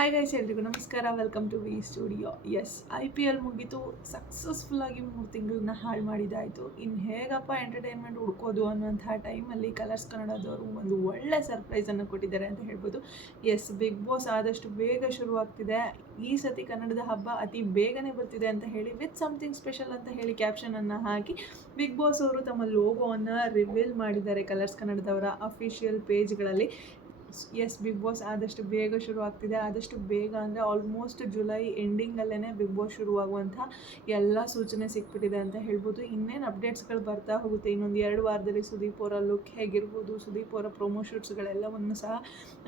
Hi guys, ಎಲ್ರಿಗೂ ನಮಸ್ಕಾರ. Welcome to V studio. Yes, IPL ಮುಗೀತು. ಸಕ್ಸಸ್ಫುಲ್ಲಾಗಿ 3 ತಿಂಗಳನ್ನ ಹಾಳು ಮಾಡಿದ್ದಾಯಿತು. ಇನ್ನು ಹೇಗಪ್ಪ ಎಂಟರ್ಟೈನ್ಮೆಂಟ್ ಹುಡ್ಕೋದು ಅನ್ನೋಂಥ ಟೈಮಲ್ಲಿ ಕಲರ್ಸ್ ಕನ್ನಡದವರು ಒಂದು ಒಳ್ಳೆ ಸರ್ಪ್ರೈಸನ್ನು ಕೊಟ್ಟಿದ್ದಾರೆ ಅಂತ ಹೇಳ್ಬೋದು. ಎಸ್, ಬಿಗ್ ಬಾಸ್ ಆದಷ್ಟು ಬೇಗ ಶುರುವಾಗ್ತಿದೆ. ಈ ಸತಿ ಕನ್ನಡದ ಹಬ್ಬ ಅತಿ ಬೇಗನೆ ಬರ್ತಿದೆ ಅಂತ ಹೇಳಿ ವಿತ್ ಸಮಥಿಂಗ್ ಸ್ಪೆಷಲ್ ಅಂತ ಹೇಳಿ ಕ್ಯಾಪ್ಷನನ್ನು ಹಾಕಿ ಬಿಗ್ ಬಾಸ್ ಅವರು ತಮ್ಮ ಲೋಗೋವನ್ನು ರಿವೀಲ್ ಮಾಡಿದ್ದಾರೆ ಕಲರ್ಸ್ ಕನ್ನಡದವರ ಅಫಿಷಿಯಲ್ ಪೇಜ್ಗಳಲ್ಲಿ. ಎಸ್, ಬಿಗ್ ಬಾಸ್ ಆದಷ್ಟು ಬೇಗ ಶುರು ಆಗ್ತಿದೆ. ಆದಷ್ಟು ಬೇಗ ಅಂದರೆ ಆಲ್ಮೋಸ್ಟ್ ಜುಲೈ ಎಂಡಿಂಗಲ್ಲೇ ಬಿಗ್ ಬಾಸ್ ಶುರುವಾಗುವಂಥ ಎಲ್ಲ ಸೂಚನೆ ಸಿಕ್ಬಿಟ್ಟಿದೆ ಅಂತ ಹೇಳ್ಬೋದು. ಇನ್ನೇನು ಅಪ್ಡೇಟ್ಸ್ಗಳು ಬರ್ತಾ ಹೋಗುತ್ತೆ. ಇನ್ನೊಂದು 2 ವಾರದಲ್ಲಿ ಸುದೀಪ್ ಅವರ ಲುಕ್ ಹೇಗಿರ್ಬೋದು, ಸುದೀಪ್ ಅವರ ಪ್ರೊಮೋ ಶೂಟ್ಸ್ಗಳೆಲ್ಲವನ್ನು ಸಹ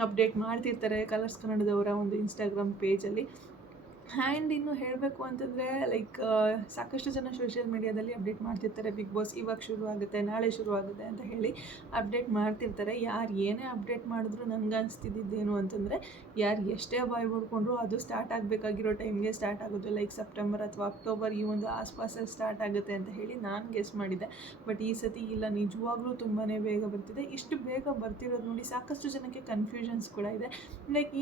ಅಪ್ಡೇಟ್ ಮಾಡ್ತಿರ್ತಾರೆ ಕಲರ್ಸ್ ಕನ್ನಡದವರ ಒಂದು ಇನ್ಸ್ಟಾಗ್ರಾಮ್ ಪೇಜಲ್ಲಿ. ಆ್ಯಂಡ್ ಇನ್ನು ಹೇಳಬೇಕು ಅಂತಂದರೆ ಸಾಕಷ್ಟು ಜನ ಸೋಷಿಯಲ್ ಮೀಡಿಯಾದಲ್ಲಿ ಅಪ್ಡೇಟ್ ಮಾಡ್ತಿರ್ತಾರೆ, ಬಿಗ್ ಬಾಸ್ ಇವಾಗ ಶುರು ಆಗುತ್ತೆ, ನಾಳೆ ಶುರು ಆಗುತ್ತೆ ಅಂತ ಹೇಳಿ ಅಪ್ಡೇಟ್ ಮಾಡ್ತಿರ್ತಾರೆ. ಯಾರು ಏನೇ ಅಪ್ಡೇಟ್ ಮಾಡಿದ್ರು ನನಗೆ ಅನಿಸ್ತಿದ್ದೇನು ಅಂತಂದರೆ, ಯಾರು ಎಷ್ಟೇ ಬಾಯ್ ಬಿಡ್ಕೊಂಡ್ರು ಅದು ಸ್ಟಾರ್ಟ್ ಆಗಬೇಕಾಗಿರೋ ಟೈಮ್ಗೆ ಸ್ಟಾರ್ಟ್ ಆಗೋದು. ಸೆಪ್ಟೆಂಬರ್ ಅಥವಾ ಅಕ್ಟೋಬರ್ ಈ ಒಂದು ಆಸ್ಪಾಸಲ್ಲಿ ಸ್ಟಾರ್ಟ್ ಆಗುತ್ತೆ ಅಂತ ಹೇಳಿ ನಾನು ಗೆಸ್ ಮಾಡಿದ್ದೆ. ಬಟ್ ಈ ಸತಿ ಇಲ್ಲ, ನಿಜವಾಗ್ಲೂ ತುಂಬಾ ಬೇಗ ಬರ್ತಿದೆ. ಇಷ್ಟು ಬೇಗ ಬರ್ತಿರೋದು ನೋಡಿ ಸಾಕಷ್ಟು ಜನಕ್ಕೆ ಕನ್ಫ್ಯೂಷನ್ಸ್ ಕೂಡ ಇದೆ.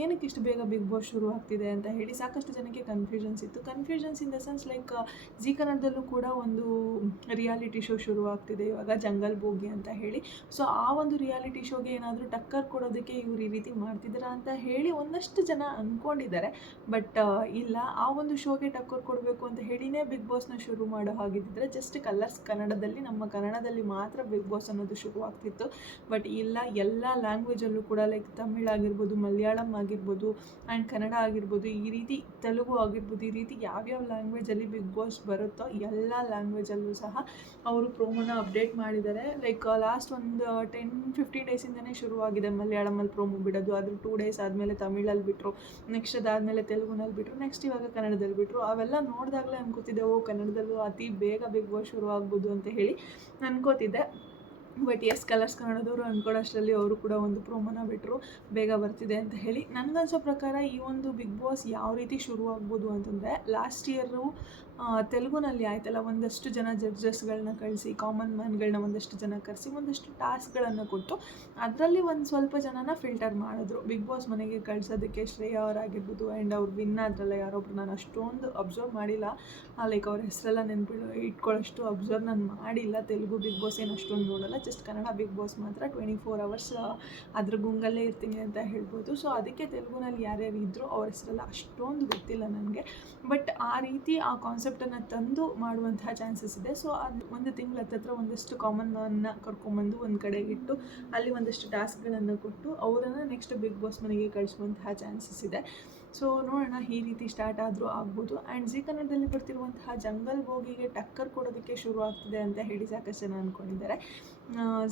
ಏನಕ್ಕೆ ಇಷ್ಟು ಬೇಗ ಬಿಗ್ ಬಾಸ್ ಶುರು ಆಗ್ತಿದೆ ಅಂತ ಹೇಳಿ ಸಾಕಷ್ಟು ಜನಕ್ಕೆ ಕನ್ಫ್ಯೂಷನ್ಸ್ ಇತ್ತು. Confusions in the sense G ಕನ್ನಡದಲ್ಲೂ ಕೂಡ ಒಂದು ರಿಯಾಲಿಟಿ ಶೋ ಶುರು ಆಗ್ತಿದೆ ಇವಾಗ, ಜಂಗಲ್ ಬೋಗಿ ಅಂತ ಹೇಳಿ. ಸೊ ಆ ಒಂದು ರಿಯಾಲಿಟಿ ಶೋಗೆ ಏನಾದರೂ ಟಕ್ಕರ್ ಕೊಡೋದಕ್ಕೆ ಇವ್ರು ಈ ರೀತಿ ಮಾಡ್ತಿದ್ದೀರಾ ಅಂತ ಹೇಳಿ ಒಂದಷ್ಟು ಜನ ಅಂದ್ಕೊಂಡಿದ್ದಾರೆ. ಬಟ್ ಇಲ್ಲ, ಆ ಒಂದು ಶೋಗೆ ಟಕ್ಕರ್ ಕೊಡಬೇಕು ಅಂತ ಹೇಳಿನೇ ಬಿಗ್ ಬಾಸ್ನ ಶುರು ಮಾಡೋ ಹಾಗಿದ್ದರೆ ಜಸ್ಟ್ ಕಲರ್ಸ್ ಕನ್ನಡದಲ್ಲಿ, ನಮ್ಮ ಕನ್ನಡದಲ್ಲಿ ಮಾತ್ರ ಬಿಗ್ ಬಾಸ್ ಅನ್ನೋದು ಶುರು ಆಗ್ತಿತ್ತು. ಬಟ್ ಇಲ್ಲ, ಎಲ್ಲ ಲ್ಯಾಂಗ್ವೇಜಲ್ಲೂ ಕೂಡ ತಮಿಳ್ ಆಗಿರ್ಬೋದು, ಮಲಯಾಳಂ ಆಗಿರ್ಬೋದು, ಆ್ಯಂಡ್ ಕನ್ನಡ ಆಗಿರ್ಬೋದು, ಈ ರೀತಿ ತೆಲುಗು ಆಗಿರ್ಬೋದು, ಈ ರೀತಿ ಯಾವ್ಯಾವ ಲ್ಯಾಂಗ್ವೇಜಲ್ಲಿ ಬಿಗ್ ಬಾಸ್ ಬರುತ್ತೋ ಎಲ್ಲ ಲ್ಯಾಂಗ್ವೇಜಲ್ಲೂ ಸಹ ಅವರು ಪ್ರೋಮೋನ ಅಪ್ಡೇಟ್ ಮಾಡಿದ್ದಾರೆ. ಲಾಸ್ಟ್ ಒಂದು 10-15 ಡೇಸಿಂದನೇ ಶುರುವಾಗಿದೆ ಮಲಯಾಳಮಲ್ಲಿ ಪ್ರೋಮೋ ಬಿಡೋದು. ಅದ್ರ 2 ಡೇಸ್ ಆದಮೇಲೆ ತಮಿಳಲ್ಲಿ ಬಿಟ್ಟರು, ನೆಕ್ಸ್ಟ್ ಅದಾದಮೇಲೆ ತೆಲುಗುನಲ್ಲಿ ಬಿಟ್ಟರು, ನೆಕ್ಸ್ಟ್ ಇವಾಗ ಕನ್ನಡದಲ್ಲಿ ಬಿಟ್ಟರು. ಅವೆಲ್ಲ ನೋಡಿದಾಗಲೇ ಅನ್ಕೋತಿದ್ದೆ, ಕನ್ನಡದಲ್ಲೂ ಅತಿ ಬೇಗ ಬಿಗ್ ಬಾಸ್ ಶುರು ಆಗ್ಬೋದು ಅಂತ ಹೇಳಿ ಅನ್ಕೋತಿದ್ದೆ. ಬಟ್ ಎಸ್, ಕಲರ್ಸ್ ಕನ್ನಡದವರು ಅಂದ್ಕೊಳ್ಳೋಷ್ಟರಲ್ಲಿ ಅವರು ಕೂಡ ಒಂದು ಪ್ರೋಮೋನ ಬಿಟ್ಟರು, ಬೇಗ ಬರ್ತಿದೆ ಅಂತ ಹೇಳಿ. ನನಗನ್ಸೋ ಪ್ರಕಾರ ಈ ಒಂದು ಬಿಗ್ ಬಾಸ್ ಯಾವ ರೀತಿ ಶುರು ಆಗ್ಬೋದು ಅಂತಂದರೆ, ಲಾಸ್ಟ್ ಇಯರು ತೆಲುಗುನಲ್ಲಿ ಆಯ್ತಲ್ಲ, ಒಂದಷ್ಟು ಜನ ಜಡ್ಜಸ್ಗಳನ್ನ ಕಳಿಸಿ, ಕಾಮನ್ ಮ್ಯಾನ್ಗಳನ್ನ ಒಂದಷ್ಟು ಜನ ಕರೆಸಿ, ಒಂದಷ್ಟು ಟಾಸ್ಕ್ಗಳನ್ನು ಕೊಟ್ಟು ಅದರಲ್ಲಿ ಒಂದು ಸ್ವಲ್ಪ ಜನನ ಫಿಲ್ಟರ್ ಮಾಡಿದ್ರು ಬಿಗ್ ಬಾಸ್ ಮನೆಗೆ ಕಳಿಸೋದಕ್ಕೆ. ಶ್ರೇಯಾ ಅವರಾಗಿರ್ಬೋದು, ಆ್ಯಂಡ್ ಅವ್ರು ವಿನ್ ಆದ್ರಲ್ಲ ಯಾರೊಬ್ರು, ನಾನು ಅಷ್ಟೊಂದು ಅಬ್ಸರ್ವ್ ಮಾಡಿಲ್ಲ, ಅವ್ರ ಹೆಸರೆಲ್ಲ ಇಟ್ಕೊಳ್ಳೋಷ್ಟು ಅಬ್ಸರ್ವ್ ನಾನು ಮಾಡಿಲ್ಲ. ತೆಲುಗು ಬಿಗ್ ಬಾಸ್ ಏನು ಅಷ್ಟೊಂದು ನೋಡೋಲ್ಲ, ಜಸ್ಟ್ ಕನ್ನಡ ಬಿಗ್ ಬಾಸ್ ಮಾತ್ರ 24 hours ಅದ್ರ ಗುಂಗಲ್ಲೇ ಇರ್ತೀನಿ ಅಂತ ಹೇಳ್ಬೋದು. ಸೊ ಅದಕ್ಕೆ ತೆಲುಗುನಲ್ಲಿ ಯಾರ್ಯಾರು ಇದ್ದರೂ ಅವ್ರ ಹೆಸರೆಲ್ಲ ಅಷ್ಟೊಂದು ಗೊತ್ತಿಲ್ಲ ನನಗೆ. ಬಟ್ ಆ ರೀತಿ ಆ ಕಾನ್ಸೆಪ್ಟನ್ನು ತಂದು ಮಾಡುವಂತಹ ಚಾನ್ಸಸ್ ಇದೆ. ಸೊ ಅದು ಒಂದು ತಿಂಗಳ ಹತ್ತಿರ ಒಂದಷ್ಟು ಕಾಮನ್ ಮ್ಯಾನ್ನ ಕರ್ಕೊಂಬಂದು ಒಂದು ಕಡೆಗೆ ಇಟ್ಟು ಅಲ್ಲಿ ಒಂದಷ್ಟು ಟಾಸ್ಕ್ಗಳನ್ನು ಕೊಟ್ಟು ಅವರನ್ನು ನೆಕ್ಸ್ಟ್ ಬಿಗ್ ಬಾಸ್ ಮನೆಗೆ ಕಳಿಸುವಂತಹ ಚಾನ್ಸಸ್ ಇದೆ. ಸೊ ನೋಡೋಣ, ಈ ರೀತಿ ಸ್ಟಾರ್ಟ್ ಆದರೂ ಆಗ್ಬೋದು. ಆ್ಯಂಡ್ ಜಿ ಕನ್ನಡದಲ್ಲಿ ಬರ್ತಿರುವಂತಹ ಜಂಗಲ್ ಬೋಗಿಗೆ ಟಕ್ಕರ್ ಕೊಡೋದಕ್ಕೆ ಶುರು ಆಗ್ತಿದೆ ಅಂತ ಹೇಳಿ ಸಾಕಷ್ಟು ಜನ ಅಂದ್ಕೊಂಡಿದ್ದಾರೆ.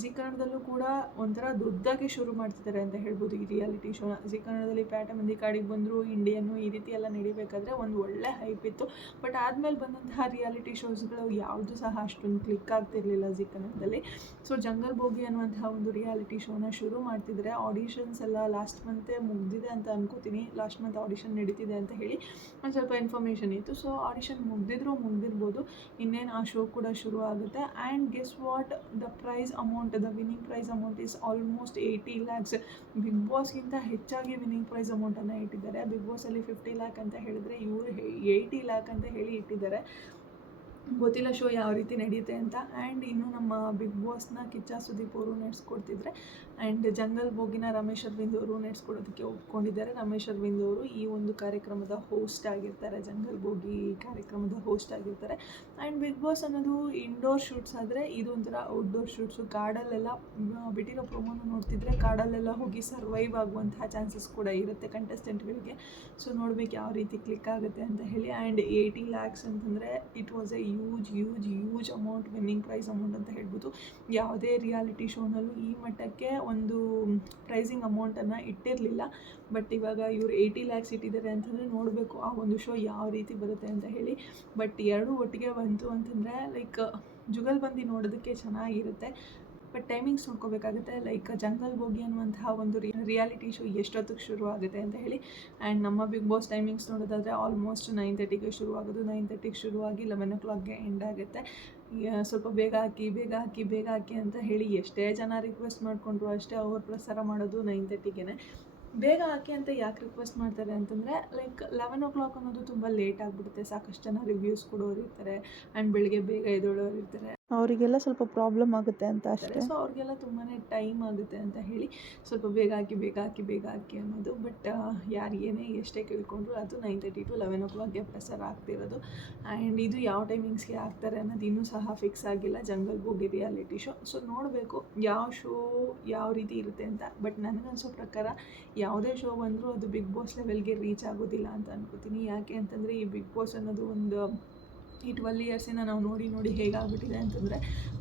ಜಿ ಕನ್ನಡದಲ್ಲೂ ಕೂಡ ಒಂಥರ ದೊಡ್ಡದಾಗಿ ಶುರು ಮಾಡ್ತಿದ್ದಾರೆ ಅಂತ ಹೇಳ್ಬೋದು ಈ ರಿಯಾಲಿಟಿ ಶೋನ. ಜಿ ಕನ್ನಡದಲ್ಲಿ ಪ್ಯಾಟ ಮಂದಿ ಕಾಡಿಗೆ ಬಂದರು, ಇಂಡಿಯನ್ನು ಈ ರೀತಿ ಎಲ್ಲ ನಡಿಬೇಕಾದ್ರೆ ಒಂದು ಒಳ್ಳೆ ಹೈಪ್ ಇತ್ತು. ಬಟ್ ಆದಮೇಲೆ ಬಂದಂತಹ ರಿಯಾಲಿಟಿ ಶೋಸ್ಗಳು ಯಾವುದು ಸಹ ಅಷ್ಟೊಂದು ಕ್ಲಿಕ್ ಆಗ್ತಿರ್ಲಿಲ್ಲ ಜಿ ಕನ್ನಡದಲ್ಲಿ. ಸೊ ಜಂಗಲ್ ಬೋಗಿ ಅನ್ನುವಂತಹ ಒಂದು ರಿಯಾಲಿಟಿ ಶೋನ ಶುರು ಮಾಡ್ತಿದ್ದಾರೆ. ಆಡಿಷನ್ಸ್ ಎಲ್ಲ ಲಾಸ್ಟ್ ಮಂತೇ ಮುಗಿದಿದೆ ಅಂತ ಅನ್ಕೋತೀನಿ. ಲಾಸ್ಟ್ ಮಂತ್ ಆಡಿಷನ್ ನಡೀತಿದೆ ಅಂತ ಹೇಳಿ ಒಂದು ಸ್ವಲ್ಪ ಇನ್ಫಾರ್ಮೇಷನ್ ಇತ್ತು. ಸೊ ಆಡಿಷನ್ ಮುಗ್ದಿರ್ಬೋದು, ಇನ್ನೇನು ಆ ಶೋ ಕೂಡ ಶುರು ಆಗುತ್ತೆ. And guess what, the winning prize amount is almost 80 lakhs. Bigg ಬಾಸ್ಗಿಂತ ಹೆಚ್ಚಾಗಿ ವಿನ್ನಿಂಗ್ ಪ್ರೈಸ್ ಅಮೌಂಟನ್ನು ಇಟ್ಟಿದ್ದಾರೆ. ಬಿಗ್ ಬಾಸಲ್ಲಿ 50 lakh ಅಂತ ಹೇಳಿದರೆ ಇವರು 80 lakh ಅಂತ ಹೇಳಿ ಇಟ್ಟಿದ್ದಾರೆ. ಗೊತ್ತಿಲ್ಲ ಶೋ ಯಾವ ರೀತಿ ನಡೆಯುತ್ತೆ ಅಂತ. ಆ್ಯಂಡ್ ಇನ್ನು ನಮ್ಮ ಬಿಗ್ ಬಾಸ್ನ ಕಿಚ್ಚ ಸುದೀಪ್ ಅವರು ನಡೆಸ್ಕೊಡ್ತಿದ್ರೆ, ಆ್ಯಂಡ್ ಜಂಗಲ್ ಬೋಗಿನ ರಮೇಶ್ ಅರವಿಂದ್ ಅವರು ನಡೆಸ್ಕೊಡೋದಕ್ಕೆ ಒಪ್ಕೊಂಡಿದ್ದಾರೆ. ರಮೇಶ್ ಅರವಿಂದ್ ಅವರು ಈ ಒಂದು ಕಾರ್ಯಕ್ರಮದ ಹೋಸ್ಟ್ ಆಗಿರ್ತಾರೆ, ಜಂಗಲ್ ಬೋಗಿ ಕಾರ್ಯಕ್ರಮದ ಹೋಸ್ಟ್ ಆಗಿರ್ತಾರೆ. ಆ್ಯಂಡ್ ಬಿಗ್ ಬಾಸ್ ಅನ್ನೋದು ಇಂಡೋರ್ ಶೂಟ್ಸ್ ಆದರೆ ಇದು ಒಂಥರ ಔಟ್ಡೋರ್ ಶೂಟ್ಸು. ಕಾಡಲ್ಲೆಲ್ಲ ಬಿಟ್ಟಿರೋ ಪ್ರೊಮೋನು ನೋಡ್ತಿದ್ರೆ ಕಾಡಲ್ಲೆಲ್ಲ ಹೋಗಿ ಸರ್ವೈವ್ ಆಗುವಂತಹ ಚಾನ್ಸಸ್ ಕೂಡ ಇರುತ್ತೆ ಕಂಟೆಸ್ಟೆಂಟ್ಗಳಿಗೆ. ಸೊ ನೋಡ್ಬೇಕು ಯಾವ ರೀತಿ ಕ್ಲಿಕ್ ಆಗುತ್ತೆ ಅಂತ ಹೇಳಿ. ಆ್ಯಂಡ್ 80 lakhs ಅಂತಂದರೆ it was a huge amount, winning prize amount ಅಂತ ಹೇಳ್ಬೋದು. ಯಾವುದೇ ರಿಯಾಲಿಟಿ ಶೋನಲ್ಲೂ ಈ ಮಟ್ಟಕ್ಕೆ ಒಂದು ಪ್ರೈಸಿಂಗ್ ಅಮೌಂಟನ್ನು ಇಟ್ಟಿರಲಿಲ್ಲ. ಬಟ್ ಇವಾಗ ಇವರು 80 lakhs ಇಟ್ಟಿದ್ದಾರೆ ಅಂತಂದರೆ ನೋಡಬೇಕು ಆ ಒಂದು ಶೋ ಯಾವ ರೀತಿ ಬರುತ್ತೆ ಅಂತ ಹೇಳಿ. ಬಟ್ ಎರಡೂ ಒಟ್ಟಿಗೆ ಬಂತು ಅಂತಂದರೆ ಜುಗಲ್ಬಂದಿ ನೋಡೋದಕ್ಕೆ ಚೆನ್ನಾಗಿರುತ್ತೆ. ಬಟ್ ಟೈಮಿಂಗ್ಸ್ ನೋಡ್ಕೋಬೇಕಾಗುತ್ತೆ. ಜಂಗಲ್ ಬೋಗಿ ಅನ್ನುವಂತಹ ಒಂದು ರಿಯಾಲಿಟಿ ಶೋ ಎಷ್ಟೊತ್ತಿಗೆ ಶುರು ಆಗುತ್ತೆ ಅಂತ ಹೇಳಿ. ಆ್ಯಂಡ್ ನಮ್ಮ ಬಿಗ್ ಬಾಸ್ ಟೈಮಿಂಗ್ಸ್ ನೋಡೋದಾದರೆ ಆಲ್ಮೋಸ್ಟ್ 9:30ಗೆ ಶುರು ಆಗೋದು. 9:30ಗೆ ಶುರುವಾಗಿ 11 o'clockಗೆ ಎಂಡ್ ಆಗುತ್ತೆ. ಸ್ವಲ್ಪ ಬೇಗ ಹಾಕಿ ಅಂತ ಹೇಳಿ ಎಷ್ಟೇ ಜನ ರಿಕ್ವೆಸ್ಟ್ ಮಾಡಿಕೊಂಡ್ರು ಅಷ್ಟೇ ಅವ್ರು ಪ್ರಸಾರ ಮಾಡೋದು 9:30ಗೆ. ಬೇಗ ಹಾಕಿ ಅಂತ ಯಾಕೆ ರಿಕ್ವೆಸ್ಟ್ ಮಾಡ್ತಾರೆ ಅಂತಂದರೆ ಲೈಕ್ 11 ಅನ್ನೋದು ತುಂಬ ಲೇಟ್ ಆಗಿಬಿಡುತ್ತೆ. ಸಾಕಷ್ಟು ಜನ ರಿವ್ಯೂಸ್ ಕೊಡೋರು ಇರ್ತಾರೆ ಆ್ಯಂಡ್ ಬೆಳಿಗ್ಗೆ ಬೇಗ ಎದ್ದೇಳೋರು ಇರ್ತಾರೆ, ಅವರಿಗೆಲ್ಲ ಸ್ವಲ್ಪ ಪ್ರಾಬ್ಲಮ್ ಆಗುತ್ತೆ ಅಂತ ಅಷ್ಟೇ. ಸೊ ಅವ್ರಿಗೆಲ್ಲ ತುಂಬಾ ಟೈಮ್ ಆಗುತ್ತೆ ಅಂತ ಹೇಳಿ ಸ್ವಲ್ಪ ಬೇಗ ಹಾಕಿ ಅನ್ನೋದು. ಬಟ್ ಯಾರು ಏನೇ ಎಷ್ಟೇ ಕೇಳ್ಕೊಂಡ್ರು ಅದು 9:30 to 11 ಪ್ರಸಾರ ಆಗ್ತಿರೋದು. ಆ್ಯಂಡ್ ಇದು ಯಾವ ಟೈಮಿಂಗ್ಸ್ಗೆ ಹಾಕ್ತಾರೆ ಅನ್ನೋದು ಇನ್ನೂ ಸಹ ಫಿಕ್ಸ್ ಆಗಿಲ್ಲ. Jungle boogie reality show. So ನೋಡಬೇಕು ಯಾವ ಶೋ ಯಾವ ರೀತಿ ಇರುತ್ತೆ ಅಂತ. ಬಟ್ ನನಗನ್ಸೋ ಪ್ರಕಾರ ಯಾವುದೇ ಶೋ ಬಂದರೂ ಅದು ಬಿಗ್ ಬಾಸ್ ಲೆವೆಲ್ಗೆ ರೀಚ್ ಆಗೋದಿಲ್ಲ ಅಂತ ಅನ್ಕೋತೀನಿ. ಯಾಕೆ ಅಂತಂದರೆ ಈ ಬಿಗ್ ಬಾಸ್ ಅನ್ನೋದು ಒಂದು ಈ 12 ಇಯರ್ಸಿಂದ ನಾವು ನೋಡಿ ಹೇಗಾಗ್ಬಿಟ್ಟಿದೆ ಅಂತಂದರೆ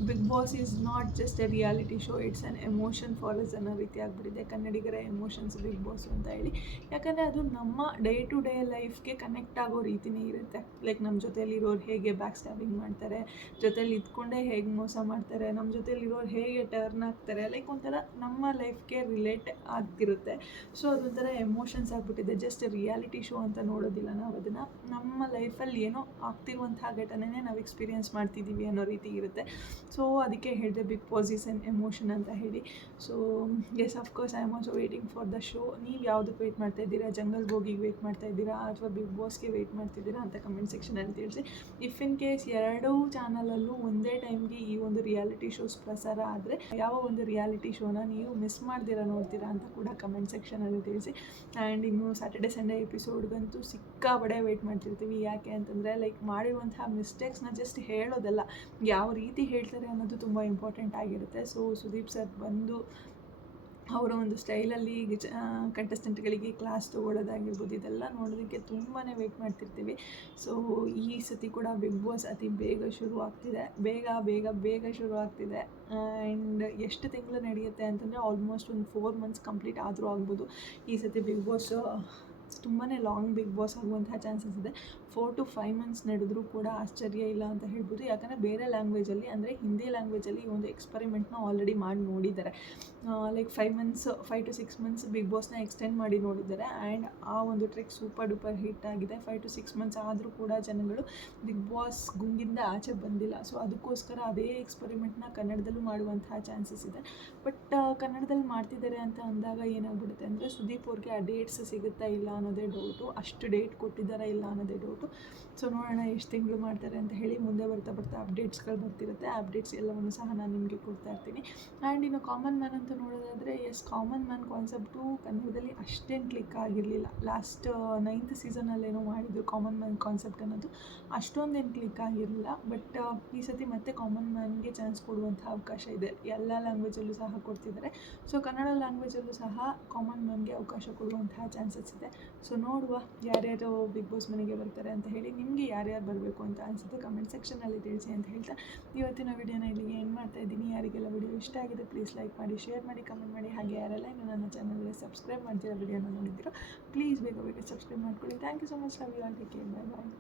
Big Boss is not just a reality show, it's an emotion for us ಅನ್ನೋ ರೀತಿ ಆಗಿಬಿಟ್ಟಿದೆ. ಕನ್ನಡಿಗರ ಎಮೋಷನ್ಸ್ ಬಿಗ್ ಬಾಸ್ ಅಂತ ಹೇಳಿ. ಯಾಕಂದರೆ ಅದು ನಮ್ಮ ಡೇ ಟು ಡೇ ಲೈಫ್ಗೆ ಕನೆಕ್ಟ್ ಆಗೋ ರೀತಿಯೇ ಇರುತ್ತೆ. ಲೈಕ್ ನಮ್ಮ ಜೊತೆಯಲ್ಲಿರೋರು ಹೇಗೆ ಬ್ಯಾಕ್ ಸ್ಟ್ಯಾಬಿಂಗ್ ಮಾಡ್ತಾರೆ, ಜೊತೇಲಿ ಇದ್ಕೊಂಡೇ ಹೇಗೆ ಮೋಸ ಮಾಡ್ತಾರೆ, ನಮ್ಮ ಜೊತೆಯಲ್ಲಿರೋರು ಹೇಗೆ ಟರ್ನ್ ಆಗ್ತಾರೆ, ಲೈಕ್ ಒಂಥರ ನಮ್ಮ ಲೈಫ್ಗೆ ರಿಲೇಟ್ ಆಗ್ತಿರುತ್ತೆ. ಸೊ ಅದೊಂಥರ ಎಮೋಷನ್ಸ್ ಆಗಿಬಿಟ್ಟಿದೆ. ಜಸ್ಟ್ ರಿಯಾಲಿಟಿ ಶೋ ಅಂತ ನೋಡೋದಿಲ್ಲ ನಾವು ಅದನ್ನು. ನಮ್ಮ ಲೈಫಲ್ಲಿ ಏನೋ ಆಗ್ತಿರುವಂಥ ಘಟನೆನೇ ನಾವು ಎಕ್ಸ್ಪೀರಿಯೆನ್ಸ್ ಮಾಡ್ತಿದ್ದೀವಿ ಅನ್ನೋ ರೀತಿ ಇರುತ್ತೆ. ಸೊ ಅದಕ್ಕೆ ಹೇಳಿದೆ Big Boss is an emotion ಅಂತ ಹೇಳಿ. So yes of course I am also waiting for the show. ನೀವು ಯಾವುದಕ್ಕೆ ವೆಯ್ಟ್ ಮಾಡ್ತಾ ಇದ್ದೀರಾ? ಜಂಗಲ್ ಬೋಗಿಗೆ ವೆಯ್ಟ್ ಮಾಡ್ತಾ ಇದ್ದೀರಾ ಅಥವಾ ಬಿಗ್ ಬಾಸ್ಗೆ ವೆಯ್ಟ್ ಮಾಡ್ತಿದ್ದೀರಾ ಅಂತ ಕಮೆಂಟ್ ಸೆಕ್ಷನಲ್ಲಿ ತಿಳಿಸಿ. ಇಫ್ ಇನ್ ಕೇಸ್ ಎರಡೂ ಚಾನಲಲ್ಲೂ ಒಂದೇ ಟೈಮ್ಗೆ ಈ ಒಂದು ರಿಯಾಲಿಟಿ ಶೋಸ್ ಪ್ರಸಾರ ಆದರೆ ಯಾವ ಒಂದು ರಿಯಾಲಿಟಿ ಶೋನ ನೀವು ಮಿಸ್ ಮಾಡ್ದಿರಾ ನೋಡ್ತೀರಾ ಅಂತ ಕೂಡ ಕಮೆಂಟ್ ಸೆಕ್ಷನಲ್ಲಿ ತಿಳಿಸಿ. ಆ್ಯಂಡ್ ಇನ್ನು ಸ್ಯಾಟರ್ಡೆ ಸಂಡೇ ಎಪಿಸೋಡ್ಗಂತೂ ಸಿಕ್ಕಾಪಟ್ಟೆ ವೆಯ್ಟ್ ಮಾಡ್ತಿರ್ತೀವಿ. ಯಾಕೆ ಅಂತಂದರೆ ಲೈಕ್ ಮಾಡಿರುವಂಥ ಮಿಸ್ಟೇಕ್ಸ್ನ ಜಸ್ಟ್ ಹೇಳೋದಲ್ಲ, ಯಾವ ರೀತಿ ಹೇಳ್ತಾರೆ ಅನ್ನೋದು ತುಂಬ ಇಂಪಾರ್ಟೆಂಟ್ ಆಗಿರುತ್ತೆ. ಸೊ ಸುದೀಪ್ ಸರ್ ಬಂದು ಅವರ ಒಂದು ಸ್ಟೈಲಲ್ಲಿ ಕಂಟೆಸ್ಟೆಂಟ್ಗಳಿಗೆ ಕ್ಲಾಸ್ ತೊಗೊಳ್ಳೋದಾಗಿರ್ಬೋದು, ಇದೆಲ್ಲ ನೋಡೋದಕ್ಕೆ ತುಂಬಾ ವೆಯ್ಟ್ ಮಾಡ್ತಿರ್ತೀವಿ. ಸೊ ಈ ಸತಿ ಕೂಡ ಬಿಗ್ ಬಾಸ್ ಅತಿ ಬೇಗ ಶುರು ಆಗ್ತಿದೆ, ಬೇಗ ಶುರು ಆಗ್ತಿದೆ. ಆ್ಯಂಡ್ ಎಷ್ಟು ತಿಂಗಳು ನಡೆಯುತ್ತೆ ಅಂತಂದರೆ ಆಲ್ಮೋಸ್ಟ್ ಒಂದು 4 months ಕಂಪ್ಲೀಟ್ ಆದರೂ ಆಗ್ಬೋದು. ಈ ಸತಿ ಬಿಗ್ ಬಾಸ್ ತುಂಬಾ ಲಾಂಗ್ ಬಿಗ್ ಬಾಸ್ ಆಗುವಂಥ ಚಾನ್ಸಸ್ ಇದೆ. 4 to 5 months ನಡೆದರೂ ಕೂಡ ಆಶ್ಚರ್ಯ ಇಲ್ಲ ಅಂತ ಹೇಳ್ಬೋದು. ಯಾಕಂದರೆ ಬೇರೆ ಲ್ಯಾಂಗ್ವೇಜಲ್ಲಿ ಅಂದರೆ ಹಿಂದಿ ಲ್ಯಾಂಗ್ವೇಜಲ್ಲಿ ಈ ಒಂದು ಎಕ್ಸ್ಪರಿಮೆಂಟ್ನ ಆಲ್ರೆಡಿ ಮಾಡಿ ನೋಡಿದ್ದಾರೆ. ಲೈಕ್ 5 to 6 months ಬಿಗ್ ಬಾಸ್ನ ಎಕ್ಸ್ಟೆಂಡ್ ಮಾಡಿ ನೋಡಿದ್ದಾರೆ. ಆ್ಯಂಡ್ ಆ ಒಂದು ಟ್ರಿಕ್ ಸೂಪರ್ ಡೂಪರ್ ಹಿಟ್ ಆಗಿದೆ. 5 to 6 months ಆದರೂ ಕೂಡ ಜನಗಳು ಬಿಗ್ ಬಾಸ್ ಗುಂಗಿಂದ ಆಚೆ ಬಂದಿಲ್ಲ. ಸೊ ಅದಕ್ಕೋಸ್ಕರ ಅದೇ ಎಕ್ಸ್ಪರಿಮೆಂಟ್ನ ಕನ್ನಡದಲ್ಲೂ ಮಾಡುವಂತಹ ಚಾನ್ಸಸ್ ಇದೆ. ಬಟ್ ಕನ್ನಡದಲ್ಲಿ ಮಾಡ್ತಿದ್ದಾರೆ ಅಂತ ಅಂದಾಗ ಏನಾಗ್ಬಿಡುತ್ತೆ ಅಂದರೆ ಸುದೀಪ್ ಅವ್ರಿಗೆ ಆ ಡೇಟ್ಸ್ ಸಿಗುತ್ತಾ ಇಲ್ಲ ಅನ್ನೋದೇ ಡೌಟು, ಅಷ್ಟು ಡೇಟ್ ಕೊಟ್ಟಿದ್ದಾರಾ ಇಲ್ಲ ಅನ್ನೋದೇ ಡೌಟು. ಸೊ ನೋಡೋಣ ಎಷ್ಟು ತಿಂಗಳು ಮಾಡ್ತಾರೆ ಅಂತ ಹೇಳಿ. ಮುಂದೆ ಬರ್ತಾ ಅಪ್ಡೇಟ್ಸ್ಗಳು ಬರ್ತಿರುತ್ತೆ. ಆ ಅಪ್ಡೇಟ್ಸ್ ಎಲ್ಲವನ್ನು ಸಹ ನಾನು ನಿಮಗೆ ಕೊಡ್ತಾ ಇರ್ತೀನಿ. ಆ್ಯಂಡ್ ಇನ್ನು ಕಾಮನ್ ಮ್ಯಾನ್ ಅಂತ ನೋಡೋದಾದರೆ ಎಸ್, ಕಾಮನ್ ಮ್ಯಾನ್ ಕಾನ್ಸೆಪ್ಟು ಕನ್ನಡದಲ್ಲಿ ಅಷ್ಟೇನು ಕ್ಲಿಕ್ ಆಗಿರಲಿಲ್ಲ. ಲಾಸ್ಟ್ 9th ಸೀಸನಲ್ಲೇನೋ ಮಾಡಿದ್ರು ಕಾಮನ್ ಮ್ಯಾನ್ ಕಾನ್ಸೆಪ್ಟ್ ಅನ್ನೋದು, ಅಷ್ಟೊಂದೇನು ಕ್ಲಿಕ್ ಆಗಿರಲಿಲ್ಲ. ಬಟ್ ಈ ಸತಿ ಮತ್ತೆ ಕಾಮನ್ ಮ್ಯಾನ್ಗೆ ಚಾನ್ಸ್ ಕೊಡುವಂಥ ಅವಕಾಶ ಇದೆ. ಎಲ್ಲ ಲ್ಯಾಂಗ್ವೇಜಲ್ಲೂ ಸಹ ಕೊಡ್ತಿದ್ದಾರೆ. ಸೊ ಕನ್ನಡ ಲ್ಯಾಂಗ್ವೇಜಲ್ಲೂ ಸಹ ಕಾಮನ್ ಮ್ಯಾನ್ಗೆ ಅವಕಾಶ ಕೊಡುವಂತಹ ಚಾನ್ಸಸ್ ಇದೆ. ಸೊ ನೋಡುವ ಯಾರ್ಯಾರು ಬಿಗ್ ಬಾಸ್ ಮನೆಗೆ ಬರ್ತಾರೆ ಅಂತ ಹೇಳಿ. ನಿಮಗೆ ಯಾರ್ಯಾರು ಬರಬೇಕು ಅಂತ ಅನಿಸುತ್ತೆ ಕಮೆಂಟ್ ಸೆಕ್ಷನಲ್ಲಿ ತಿಳಿಸಿ ಅಂತ ಹೇಳ್ತಾ ಇವತ್ತಿನ ವಿಡಿಯೋನ ಇಲ್ಲಿಗೆ ಏನು ಮಾಡ್ತಾ ಇದ್ದೀನಿ. ಯಾರಿಗೆಲ್ಲ ವಿಡಿಯೋ ಇಷ್ಟ ಆಗಿದೆ ಪ್ಲೀಸ್ ಲೈಕ್ ಮಾಡಿ, ಶೇರ್ ಮಾಡಿ, ಕಮೆಂಟ್ ಮಾಡಿ. ಹಾಗೆ ಯಾರೆಲ್ಲ ಇನ್ನು ನನ್ನ ಚಾನಲ್ಗೆ ಸಬ್ಸ್ಕ್ರೈಬ್ ಮಾಡ್ತೀರಾ ವಿಡಿಯೋನ ನೋಡಿದ್ದೀರೋ ಪ್ಲೀಸ್ ಬೇಗ ಸಬ್ಸ್ಕ್ರೈಬ್ ಮಾಡ್ಕೊಳ್ಳಿ. Thank you so much. Love you all. Take care. Bye bye.